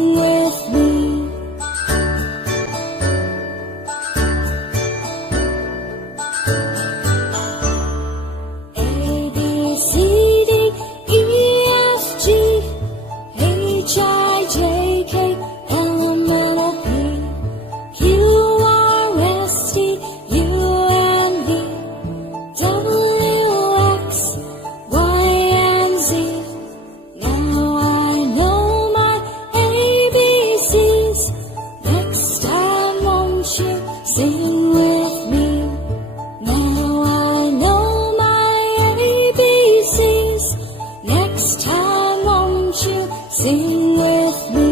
Sing with me. A, B, C, D, E, F, G, H, I, J, K, L, M, N, O, P, Q, R, S, T, U, and V, W, X, Y, and Z. Now I know my ABCs. Next time, won't you sing with me? Now I know my ABCs. Next time, won't you sing with me?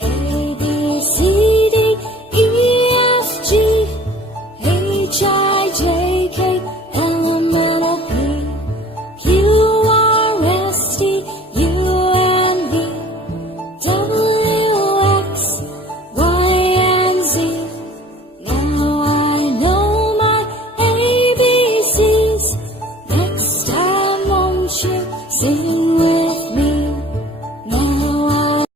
A, B, C, D, E, F, G, H, I, J, K, L, M, N, O, P, Q, R, S, T, U, and V, W, X, Y, and Z. Now I know my ABCs. Next time, won't you sing with me?